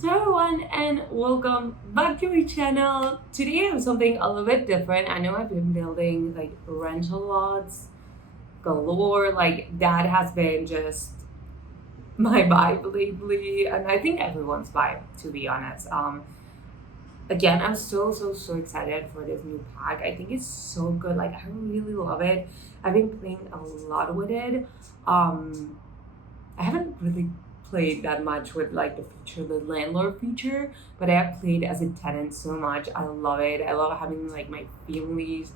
So everyone, and welcome back to my channel. Today I have something a little bit different. I know I've been building like rental lots galore, like that has been just my vibe lately, and I think everyone's vibe, to be honest. Again, I'm so excited for this new pack. I think it's so good. Like I really love it. I've been playing a lot with it. Um, I haven't really played that much with like the landlord feature, but I have played as a tenant so much. I love it. I love having like my families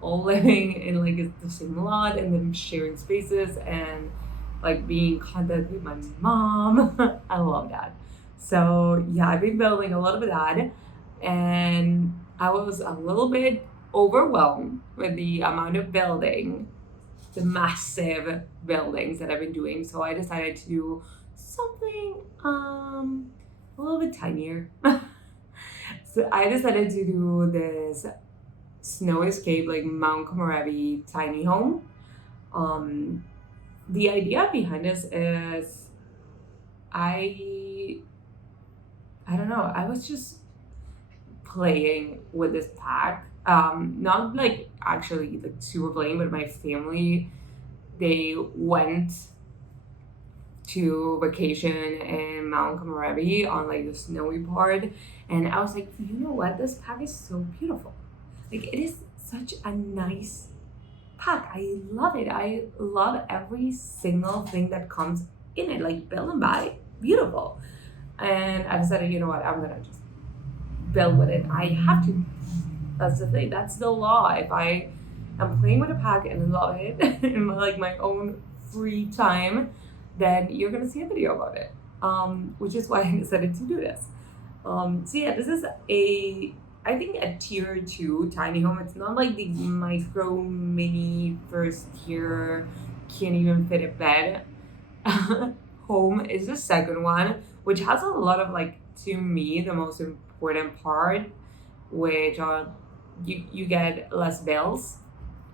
all living in like the same lot and then sharing spaces and like being in contact with my mom. I love that. So yeah, I've been building a lot of that, and I was a little bit overwhelmed with the amount of building, the massive buildings that I've been doing. So I decided to do something a little bit tinier. So I decided to do this snow escape, like Mount Komorebi tiny home. Um, the idea behind this is I I don't know, I was just playing with this pack. Not like actually like super playing, but my family, they went to vacation in Mount Komorebi on like the snowy part, and I was like, you know what? This pack is so beautiful. Like it is such a nice pack. I love it. I love every single thing that comes in it. Like build and buy, beautiful. And I decided, you know what? I'm gonna just build with it. I have to. That's the thing. That's the law. If I am playing with a pack and love it in like my own free time, then you're gonna see a video about it. Which is why I decided to do this. So yeah, this is I think a tier two tiny home. It's not like the micro mini first tier, can't even fit a bed. Home is the second one, which has a lot of like, to me, the most important part, which are you get less bills,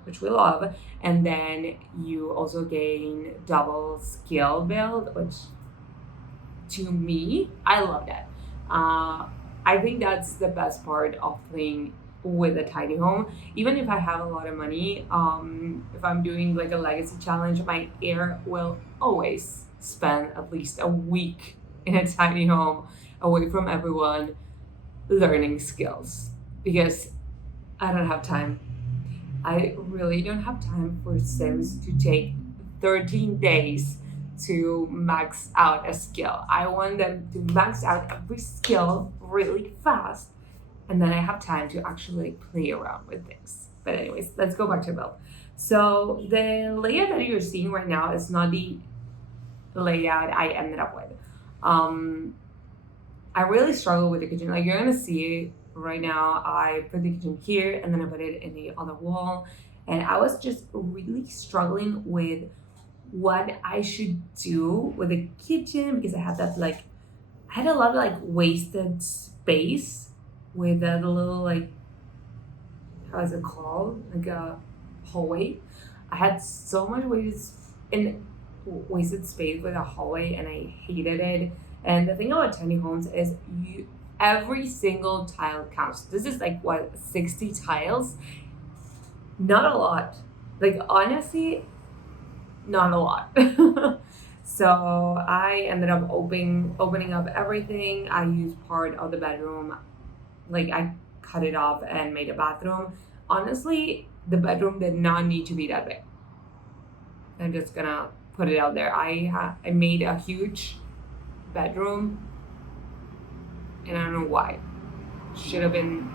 which we love, and then you also gain double skill build, which to me, I love that. I think that's the best part of playing with a tiny home. Even if I have a lot of money, if I'm doing like a legacy challenge, my heir will always spend at least a week in a tiny home away from everyone learning skills because I don't have time. I really don't have time for Sims to take 13 days to max out a skill. I want them to max out every skill really fast, and then I have time to actually play around with things. But anyways, let's go back to build. So the layout that you're seeing right now is not the layout I ended up with. I really struggle with the kitchen. Like you're gonna see right now, I put the kitchen here and then I put it in the other wall. And I was just really struggling with what I should do with the kitchen because I had that like, I had a lot of like wasted space with that little like, how is it called? Like a hallway. I had so much wasted space with a hallway and I hated it. And the thing about tiny homes is every single tile counts. This is like what, 60 tiles? Not a lot. Like honestly, not a lot. So I ended up opening up everything. I used part of the bedroom, like I cut it off and made a bathroom. Honestly, the bedroom did not need to be that big. I'm just gonna put it out there. I made a huge bedroom, and I don't know why. Should have been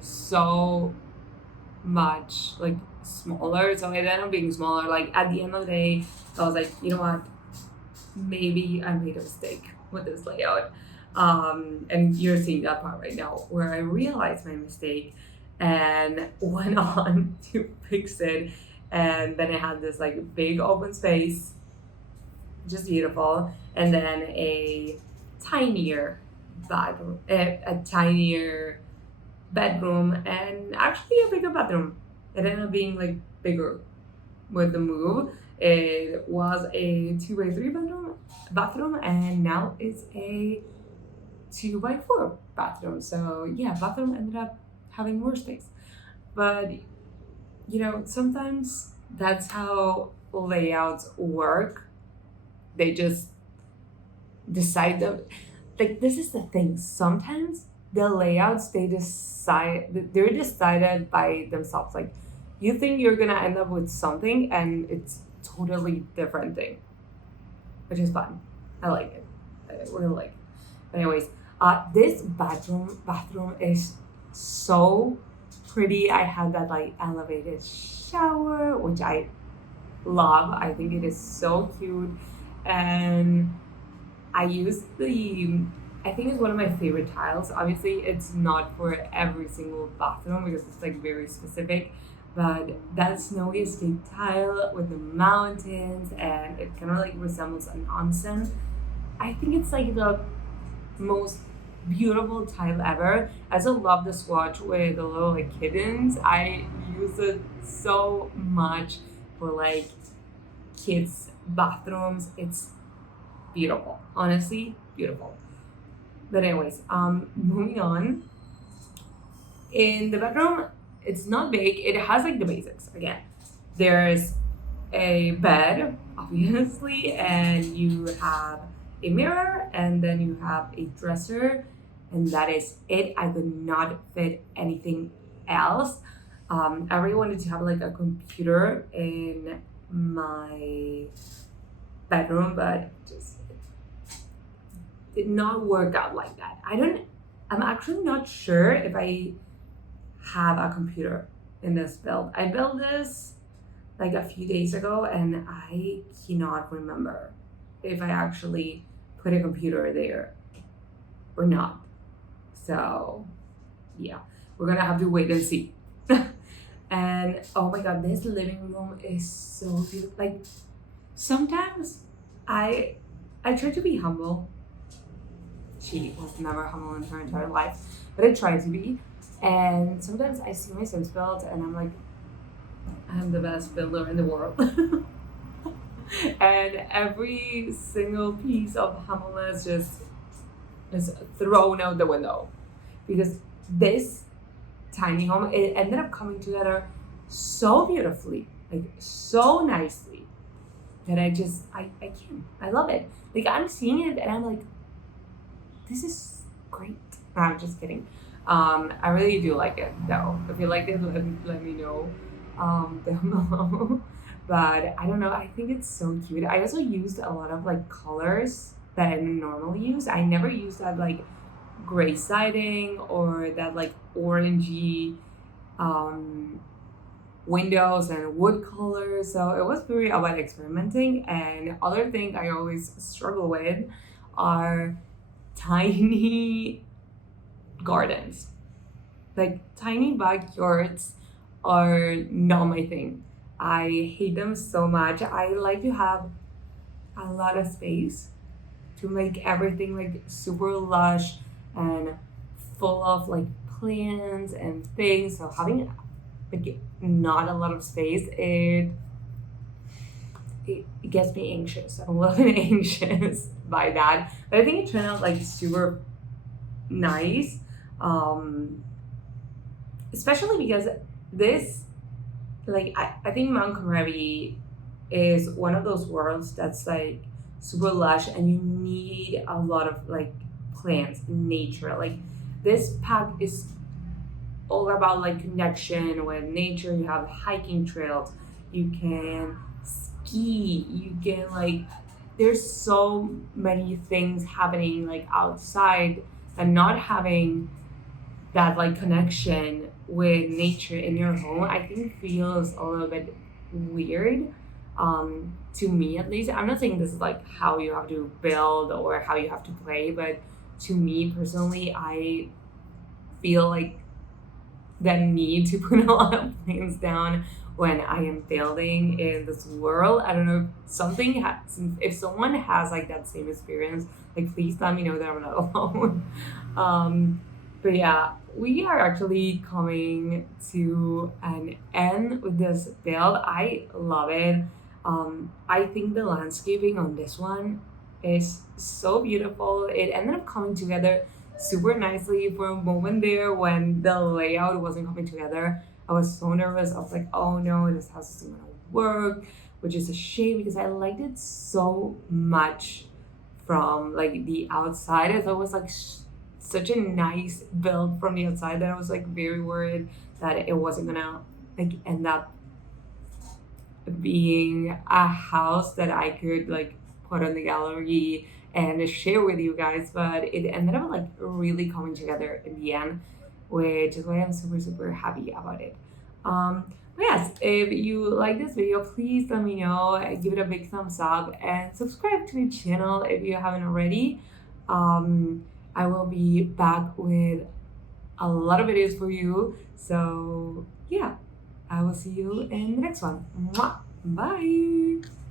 so much like smaller. So it ended up being smaller. Like at the end of the day, I was like, you know what? Maybe I made a mistake with this layout. And you're seeing that part right now where I realized my mistake and went on to fix it. And then I had this like big open space, just beautiful. And then a tinier bedroom, a tinier bedroom, and actually a bigger bathroom. It ended up being like bigger with the move. It was a 2x3 bathroom, and now it's a 2x4 bathroom. So yeah, bathroom ended up having more space. But sometimes that's how layouts work. They just decide them. Like, this is the thing. Sometimes the layouts, they're decided by themselves. Like, you think you're gonna end up with something, and it's totally different thing, which is fun. I like it. I really like it. But anyways, this bathroom is so pretty. I have that like elevated shower, which I love. I think it is so cute, and I use I think it's one of my favorite tiles. Obviously, it's not for every single bathroom because it's like very specific, but that snowy escape tile with the mountains, and it kind of like resembles an onsen. I think it's like the most beautiful tile ever. I also love the swatch with the little like kittens. I use it so much for like kids' bathrooms. It's beautiful, honestly, beautiful. But anyways, moving on. In the bedroom, it's not big. It has like the basics again. There's a bed, obviously, and you have a mirror, and then you have a dresser, and that is it. I could not fit anything else. I really wanted to have like a computer in my bedroom, but just did not work out like that. I'm actually not sure if I have a computer in this build. I built this like a few days ago, and I cannot remember if I actually put a computer there or not. So yeah, we're gonna have to wait and see. And oh my god, this living room is so beautiful. Like, sometimes I try to be humble. She was never humble in her entire life, but I try to be. And sometimes I see my Sims build, and I'm like, I'm the best builder in the world. And every single piece of humbleness just is thrown out the window, because this tiny home, it ended up coming together so beautifully, like so nicely, that I can't. I love it. Like, I'm seeing it and I'm like, this is great. No, I'm just kidding. I really do like it though. If you like it, let me know down below. But I don't know, I think it's so cute. I also used a lot of like colors that I normally use. I never used that like gray siding or that like orangey windows and wood colors. So it was very about experimenting. And other thing I always struggle with are tiny gardens. Like, tiny backyards are not my thing. I hate them so much. I like to have a lot of space to make everything like super lush and full of like plants and things. So having like not a lot of space, it gets me anxious. I'm a little bit anxious by that. But I think it turned out like super nice. Especially because this, like, I think Mount Komorebi is one of those worlds that's like super lush, and you need a lot of like plants, nature. Like, this pack is all about like connection with nature. You have hiking trails, you can ski, you can like, there's so many things happening like outside, and not having that like connection with nature in your home, I think feels a little bit weird, to me at least. I'm not saying this is like how you have to build or how you have to play, but to me personally, I feel like the need to put a lot of things down when I am building in this world. I don't know, if someone has like that same experience, like, please let me know that I'm not alone. But yeah, we are actually coming to an end with this build. I love it. I think the landscaping on this one is so beautiful. It ended up coming together super nicely. For a moment there when the layout wasn't coming together, I was so nervous. I was like, oh no, this house isn't gonna work, which is a shame because I liked it so much from like the outside. I thought it was like such a nice build from the outside that I was like very worried that it wasn't gonna like end up being a house that I could like put on the gallery and share with you guys, but it ended up like really coming together in the end, which is why I'm super happy about it. But yes, if you like this video, please let me know, give it a big thumbs up, and subscribe to the channel if you haven't already. I will be back with a lot of videos for you, so yeah, I will see you in the next one. Mwah! Bye!